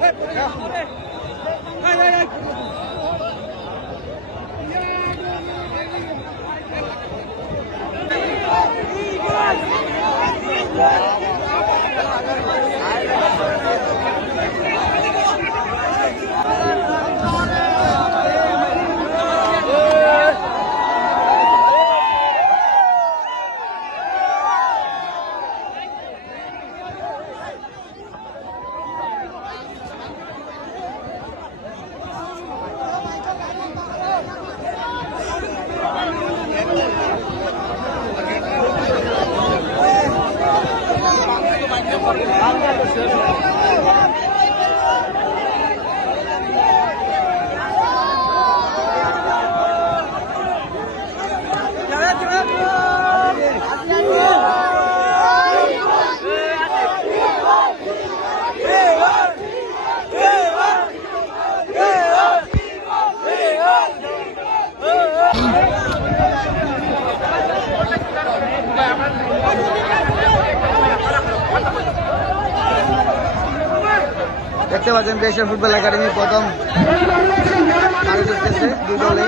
哎，好嘞，哎，哎。当年的学生 দেখতে পাচ্ছেন দেশের ফুটবল একাডেমি প্রথম দুই দলে